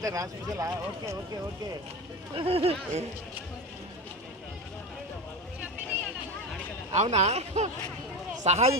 అంతేనా special? Okay okay okay. అవునా? సహజ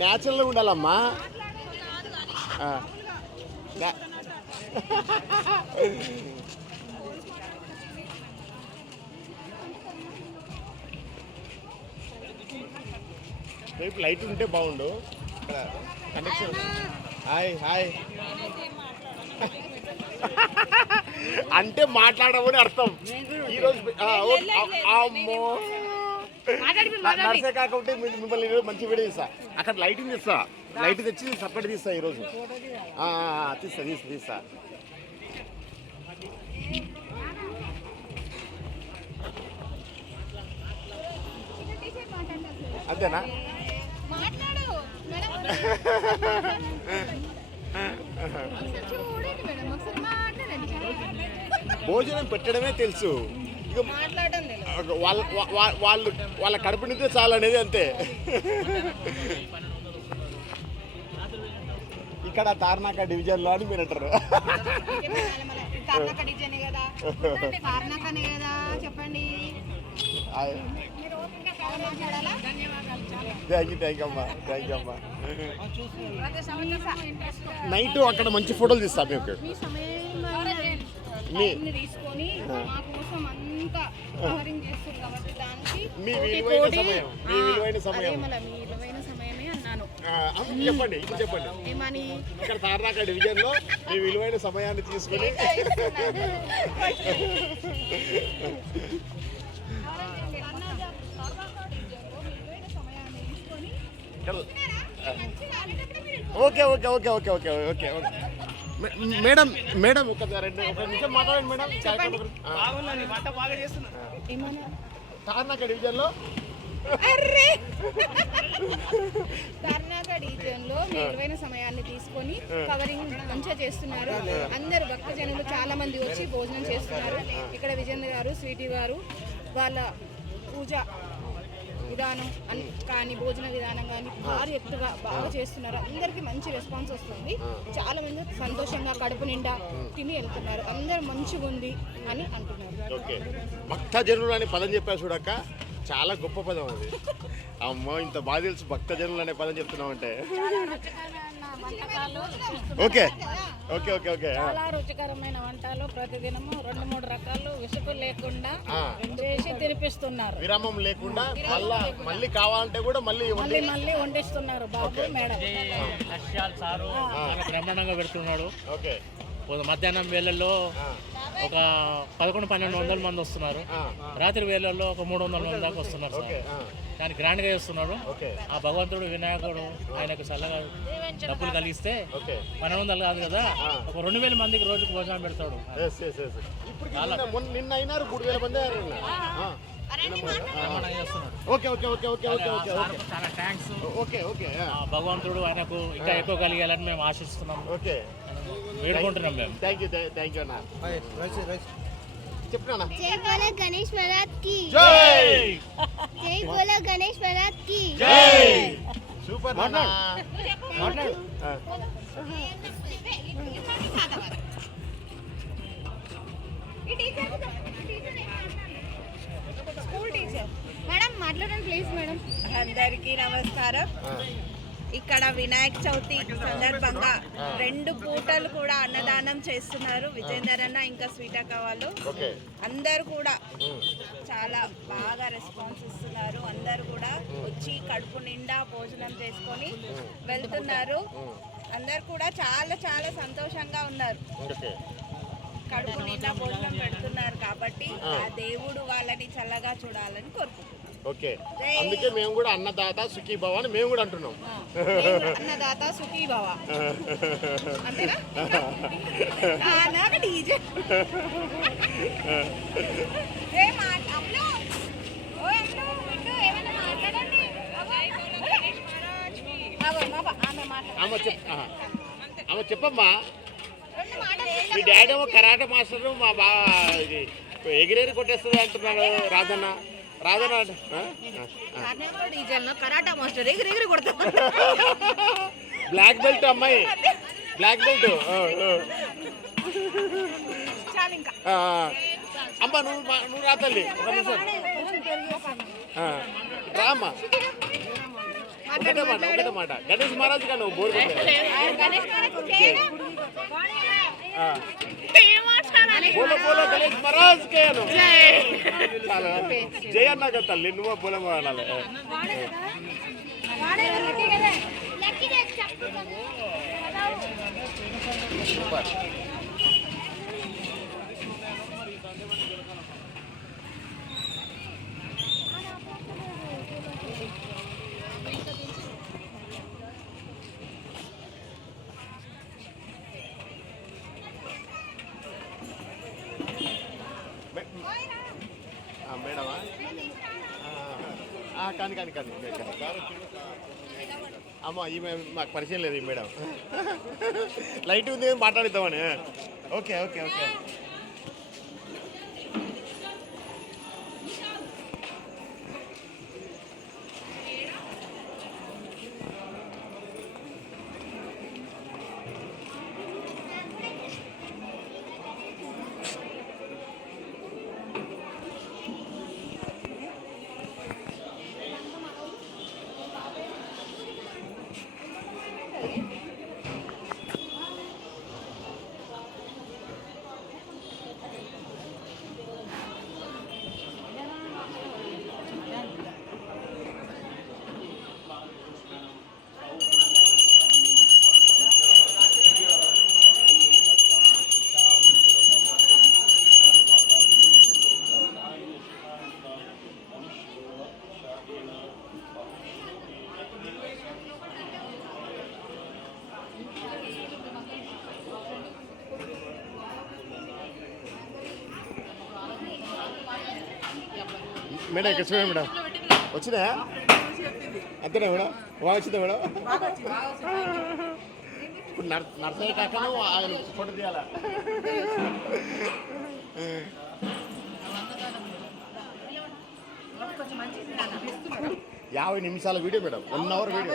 న్యాచురల్గా ఉండాలమ్మా. రేపు లైట్ ఉంటే బాగుండు కనెక్షన్. హాయ్ హాయ్ అంటే మాట్లాడమని అర్థం ఈరోజు. అమ్మో నర్సే కాకుంటే మిమ్మల్ని ఈరోజు మంచి వీడియో తీస్తా. అక్కడ లైటింగ్ తీస్తా, లైట్ తెచ్చి సపరేట్ తీస్తా ఈరోజు. తీస్తా తీస్తా తీస్తా. అంతేనా? భోజనం పెట్టడమే తెలుసు, ఇక వాళ్ళ కడుపు నింటే చాలు అనేది అంతే. ఇక్కడ తార్నాక డివిజన్లో అని మీరు అంటారు. చెప్పండి. థ్యాంక్ యూ అమ్మా, థ్యాంక్ యూ అమ్మా. నైట్ అక్కడ మంచి ఫోటోలు తీస్తా మీకు. మీ విలువైన సమయం, మీ విలువైన సమయం చెప్పండి. ఇప్పుడు చెప్పండి, ఇక్కడ తార్నాక డివిజన్లో మీ విలువైన సమయాన్ని తీసుకొని okay okay okay okay okay okay okay. Madam madam ఒక నిమిషం మాట్లాడండి మేడం. తార్నాక డివిజన్లో విలువైన సమయాన్ని తీసుకొని కవరింగ్ మంచిగా చేస్తున్నారు. అందరు భక్తజనులు చాలా మంది వచ్చి భోజనం చేస్తున్నారు. ఇక్కడ విజేంద్ర గారు, స్వీటీ గారు వాళ్ళ పూజ విధానం కానీ భోజన విధానం కానీ భారీ ఎత్తుగా బాగా చేస్తున్నారు. అందరికి మంచి రెస్పాన్స్ వస్తుంది. చాలా మంది సంతోషంగా కడుపు నిండా తిని వెళ్తున్నారు. అందరు మంచిగా ఉంది అని అంటున్నారు. ఓకే, భక్తజనులు అనే పదం చెప్పా చూడక్క, చాలా గొప్ప పదం అది. అమ్మో ఇంత బాగా తెలుసు భక్తజనులు అనే పదం చెప్తున్నావు అంటే. Okay okay okay okay. చాలా రుచికరమైన వంటలు ప్రతిదినము 2-3 రకాలు విసుగు లేకుండా చేసి తినిపిస్తున్నారు. విరామం లేకుండా మళ్ళీ కావాలంటే కూడా మళ్ళీ వండిస్తున్నారు. బాబు మేడం లక్ష్యాలు సారు బ్రహ్మాండంగా పెడుతున్నాడు. ఓకే, మధ్యాహ్నం వేళల్లో ఒక 1100-1200 మంది వస్తున్నారు. రాత్రి వేళల్లో ఒక 300 మంది దాకా వస్తున్నారు. దాన్ని గ్రాండ్ గా చేస్తున్నాడు. ఆ భగవంతుడు వినాయకుడు ఆయనకు చల్లగా డబ్బులు కలిగిస్తే 1200 కాదు కదా, ఒక 2000 మందికి రోజుకు భోజనం పెడతాడు. నిన్న అయినారు 3000 మంది. Okay okay okay okay okay okay చాలా థ్యాంక్స్. Okay okay. భగవంతుడు ఆయనకు ఇంకా ఎక్కువ కలిగాలని మేము ఆశిస్తున్నాం. ఓకే, వేడుకుంటున్నాం మేము. థ్యాంక్ యూ అన్న. చెప్పనా? జై బోలో గణేష్ మహారాజ్ కి జై. జై బోలో గణేష్ మహారాజ్ కి జై. సూపర్ అన్న. మాట్లాడు. స్కూల్ టీచర్ మేడం మాట్లాడండి ప్లీజ్. మేడం అందరికీ నమస్కారం. ఇక్కడ వినాయక చవితి సందర్భంగా 2 పూటలు కూడా అన్నదానం చేస్తున్నారు విజేందర్ అన్న ఇంకా స్వీటక్క వాళ్ళు. అందరు కూడా చాలా బాగా రెస్పాన్స్ ఇస్తున్నారు. అందరు కూడా వచ్చి కడుపు నిండా భోజనం చేసుకొని వెళ్తున్నారు. అందరు కూడా చాలా చాలా సంతోషంగా ఉన్నారు. కడుపు నిండా భోజనం పెడుతున్నారు కాబట్టి ఆ దేవుడు వాళ్ళని చల్లగా చూడాలని కోరుకుంటున్నాం. ఓకే, అందుకే మేము కూడా అన్నదాత సుఖీ భవ అని మేము కూడా అంటున్నాం. అన్నదాత సుఖీ భవ అంతేనా? డీజే ఆమె చెప్పమ్మా. మీ డాడీ ఏమో కరాటే మాస్టర్, మా బాగా ఇది ఎగిరేరి కొట్టేస్తుంది అంటున్నాడు రాజన్న. కరాటా మాస్టర్ ఎగిరి కొడతా. బ్లాక్ బెల్ట్ అమ్మాయి, బ్లాక్ బెల్ట్. ఆ, అమ్మ నువ్వు రా తల్లి ఒక నిమిషం. రామ్మా ఒకటే మాట గణేష్ మహారాజ్ గా నువ్వు బోర్ బోలో బోలో గణేష్ మహారాజ్ కే జయ అన్నా కదా తల్లి నువ్వు బోలో అనాలి. సూపర్. మేడమా కానీ కానీ కానీ అమ్మ ఈమె మాకు పరిచయం లేదు ఈ మేడం. లైట్ ఉంది మాట్లాడిద్దామని. Okay okay okay. మేడం ఇక్కడ చూడండి మేడం వచ్చినా అంతేనా మేడం బాగా వచ్చిందా మేడం ఇప్పుడు నర్సరీ కాకను ఆయన ఫోటో తీయాలా 50 నిమిషాల వీడియో మేడం 1 అవర్ వీడియో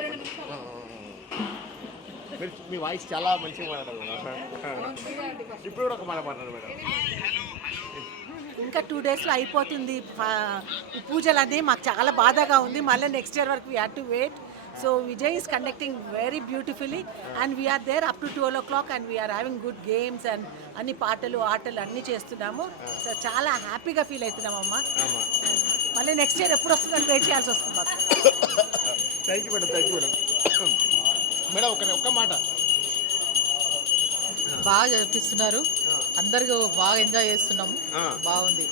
మీ వాయిస్ చాలా మంచిగా మాట్లాడారు మేడం ఇప్పుడు కూడా ఒక మాట మాట్లాడారు మేడం ఇంకా 2 డేస్లో అయిపోతుంది ఈ పూజలన్నీ మాకు చాలా బాధగా ఉంది మళ్ళీ నెక్స్ట్ ఇయర్ వరకు we have to wait so Vijay is conducting very beautifully and we are there up to 12 o'clock and we are having good games and అన్ని పాటలు ఆటలు అన్నీ చేస్తున్నాము సో చాలా హ్యాపీగా ఫీల్ అవుతున్నామమ్మా మళ్ళీ నెక్స్ట్ ఇయర్ ఎప్పుడు వస్తుందని వెయిట్ చేయాల్సి వస్తుంది మాకు థ్యాంక్ యూ మేడం మేడం ఒక్క మాట బాగా జరిపిస్తున్నారు అందరూ బాగా ఎంజాయ్ చేస్తున్నాము బాగుంది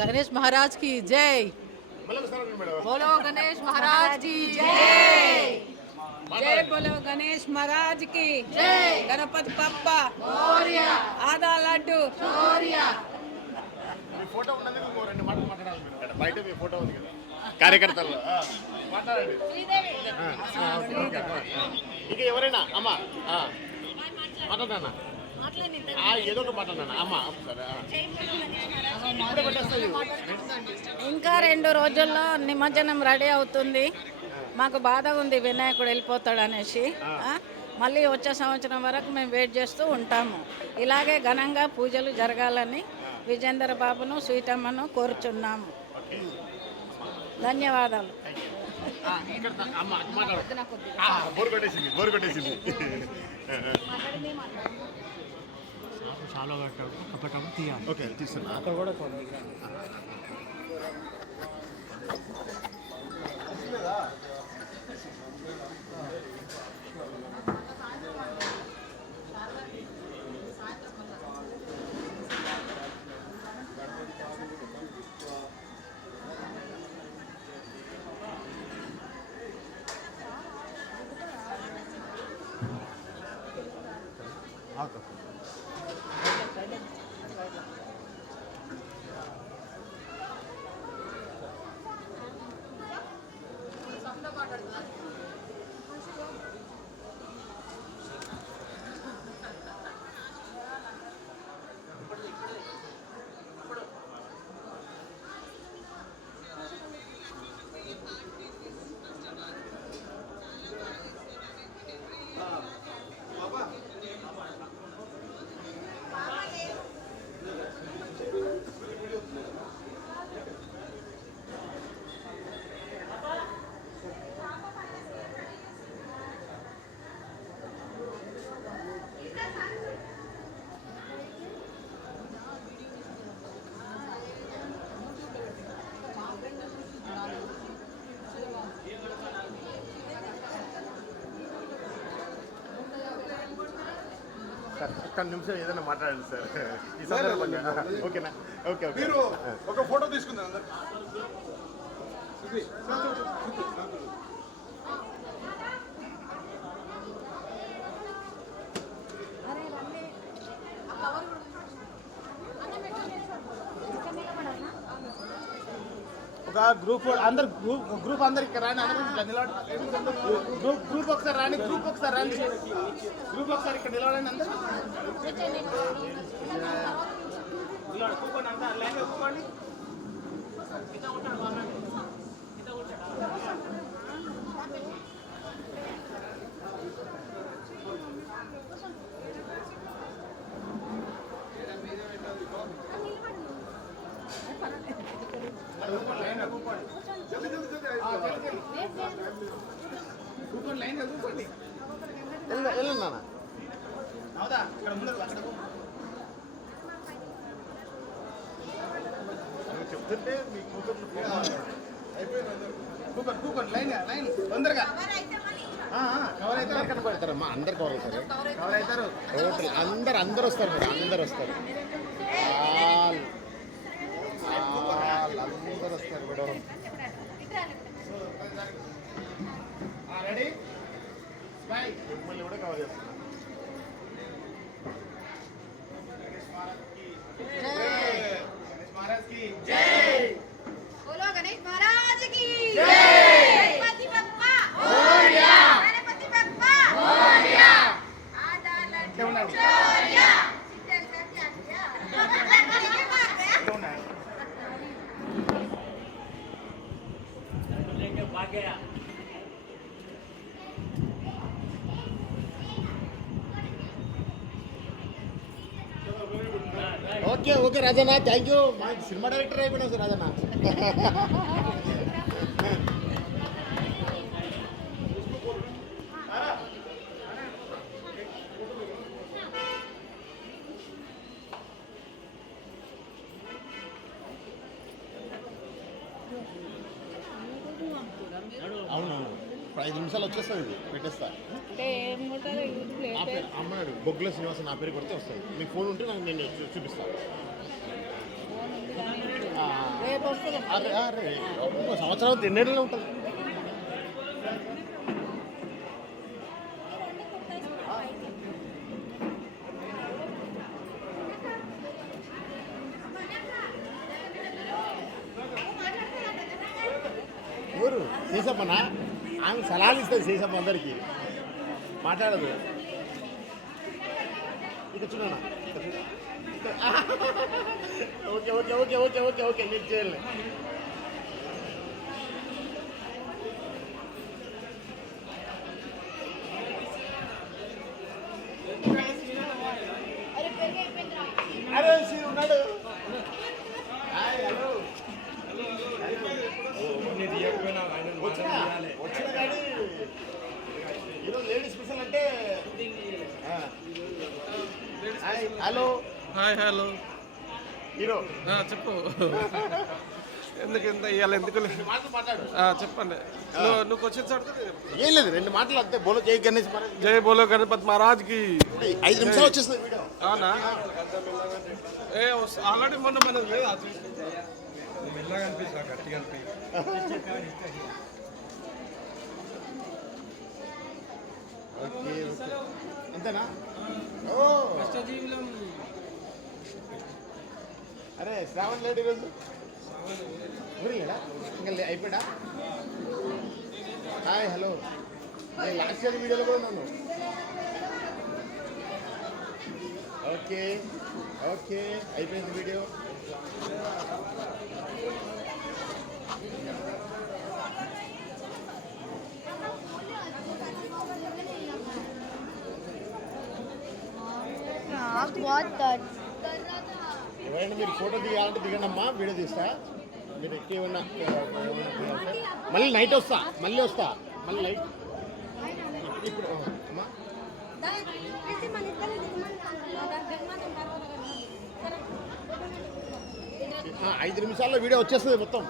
గణేష్ మహారాజ్ కి జై బోలో గణేష్ మహారాజ్ కి జై జై బోలో గణేష్ మహారాజ్ కి జై గణపతి పప్ప మోరియా ఆదా లడ్డు మోరియా మీ ఫోటో ఉన్నది ఇంకో 2 మాటలు మాట్లాడాలి మేడం బయట మీ ఫోటో ఉంది కదా కార్యకర్తలు మాట్లాడండి ఇక ఎవరైనా అమ్మా మాట్లాడనా ఏదో ఒక మాట్లాడనా అమ్మా సరే ఇంకా 2 రోజుల్లో నిమజ్జనం రెడీ అవుతుంది మాకు బాధ ఉంది వినాయకుడు వెళ్ళిపోతాడు అనేసి మళ్ళీ వచ్చే సంవత్సరం వరకు మేము వెయిట్ చేస్తూ ఉంటాము ఇలాగే ఘనంగా పూజలు జరగాలని విజేందర్ బాబును స్వీటమ్మను కోరుచున్నాము ధన్యవాదాలు బోర్ కొట్టేసింది చాలా కప్పటప్పుడు తీయాలి ఓకే తీస్తున్నా అక్కడ కూడా ఒక్క నిమిషం ఏదైనా మాట్లాడండి సార్ ఈ సందర్భంగా. ఓకేనా? Okay okay. మీరు ఒక ఫోటో తీసుకుందాం అందరు. ఒక గ్రూప్ అందరు గ్రూప్ అందరు ఇక్కడ రాండి. అందరూ ఇట్లా నిలబడి గ్రూప్ ఒకసారి రాండి. గ్రూప్ ఒకసారి రండి. గ్రూప్ ఒకసారి ఇక్కడ నిలబడండి అందరు. కూకోండి అంతా లైన్గా కూకోండి. వెళ్ళండి నాన్న. అవుదా ఇక్కడ ముందు చెప్తుంటే మీ కూకోండి లైన్ లైన్ తొందరగా కవర్ అయితే కనపడతారమ్మా. అందరు కవర్ అవుతారు. కవర్ అవుతారు టోటల్ అందరు వస్తారు మేడం. అందరు వస్తారు. అందరు వస్తారు మేడం. Ready bye. మిమ్మల్ని కూడా కవర్ చేస్తున్నా. बोलो गणेश महाराज की जय। गणपति बप्पा मोरया। गणपति बप्पा मोरया। चोरिया चिट्टल का क्या किया लेके भाग गया। Okay okay Rajanna, thank you. మా సినిమా డైరెక్టర్ అయిపోయినా సార్ రాజన్న. అవునవును, 5 నిమిషాలు వచ్చేస్తుంది. ఇది పెట్టేస్తా. నా పేరు అమ్మాడు బొగ్గుల శ్రీనివాస. నా పేరు కొడితే వస్తుంది. మీకు ఫోన్ ఉంటే నాకు నేను చూపిస్తాను. అరే అరే సంవత్సరం 2 నెలలు ఉంటుంది. ఎవరు శేషమ్మనా? ఆమె సలహాలు ఇస్తుంది. శేషమ్మ అందరికీ మాట్లాడదు. ఇక చూడనా? Okay okay okay okay okay okay నేను చేయాలి. అరే సీన్ ఉన్నాడు. హలో వచ్చిన కానీ ఈరోజు లేడీస్ స్పెషల్ అంటే హలో హాయ్ హలో హీరో చెప్పు. ఎందుకు ఎంత ఇవాళ ఎందుకు మాట్లాడు. చెప్పండి. నువ్వు క్వశ్చన్స్ అడితే ఏం లేదు, 2 మాటలు అంతే. బోలో జై గణేష్ మహారాజ్. జై బోలో గణపతి మహారాజ్ కి. 5 నిమిషాలు వచ్చేస్తుంది వీడియో. అవునా? ఆల్రెడీ మొన్న మనం లేదా మెల్లగా అనిపిస్తా గట్టిగా అనిపి. ఓకే ఓకే అంతేనా? ఓ అరే శ్రావణ్ లేడు ఈరోజు. ఊరిలేడా? ఇంకా అయిపోయా? Hi hello. నేను లాస్ట్ ఇయర్ వీడియోలో కూడా ఉన్నాను. ఓకే ఓకే అయిపోయింది వీడియో. ఎవరైనా మీరు ఫోటో దిగాలంటే దిగండి అమ్మా. వీడియో తీస్తా. మీరు ఎక్కువ ఏమన్నా మళ్ళీ నైట్ వస్తా. మళ్ళీ నైట్. ఇప్పుడు అమ్మా 5 నిమిషాల్లో వీడియో వచ్చేస్తుంది మొత్తం.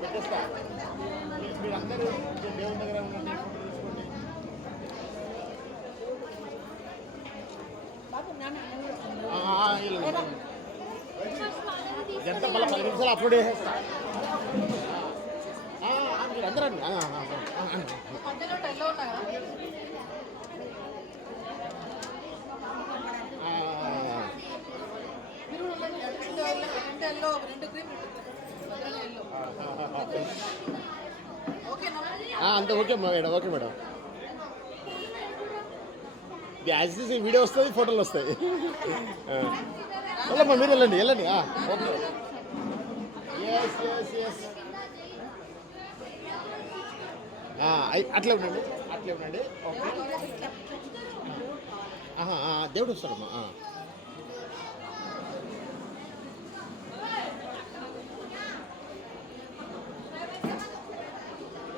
పెట్టేస్తా. మీరందరూ దేవుని దగ్గర ఉండండి. ఎంత మళ్ళీ 10 నిమిషాలు అప్లోడ్ చేసేస్తా. మీరు అందరూ రండి. అంతే ఓకే మేడం, ఓకే మేడం. ఇది యాజ్ వీడియో వస్తుంది, ఫోటోలు వస్తాయి. వెళ్ళమ్మా, మీరు వెళ్ళండి వెళ్ళండి. Okay, yes yes yes. అట్లే ఉండండి, అట్లే ఉండండి. ఓకే, దేవుడు వస్తాడమ్మా.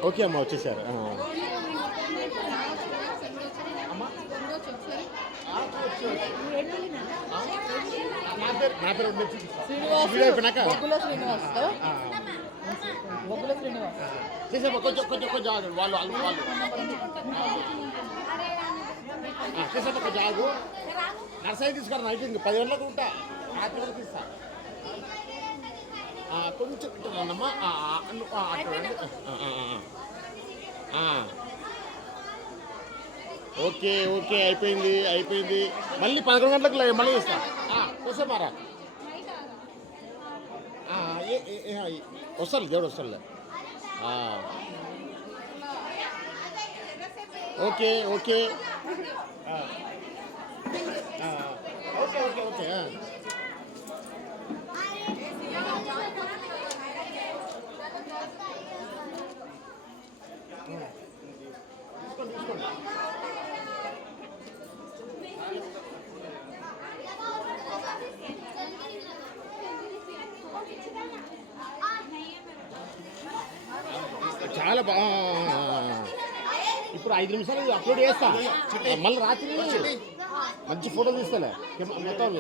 ఓకే అమ్మా, వచ్చేసారు. నా పేరు వీడియో అయిపోయినాక చేసేమ్మా. కొంచెం కొంచెం కొంచెం ఆగండి. వాళ్ళు చేసేమ్మా, కొంచెం ఆగు. నర్సరీ తీసుకురా. నైట్ 10 గంటలకు ఉంటా, రాత్రి వరకు ఇస్తా. కొంచెం ఇట్టానమ్మా. ఓకే ఓకే, అయిపోయింది అయిపోయింది. మళ్ళీ 11 గంటలకు మళ్ళీ ఇస్తా. కూర్చోమారా. వస్తాను, దేవుడు వస్తాడులే. Okay okay okay okay okay. చాలా ఇప్పుడు 5 నిమిషాలు అప్లోడ్ చేస్తా. మళ్ళీ రాత్రి మంచి ఫోటో తీస్తాలే మొత్తం.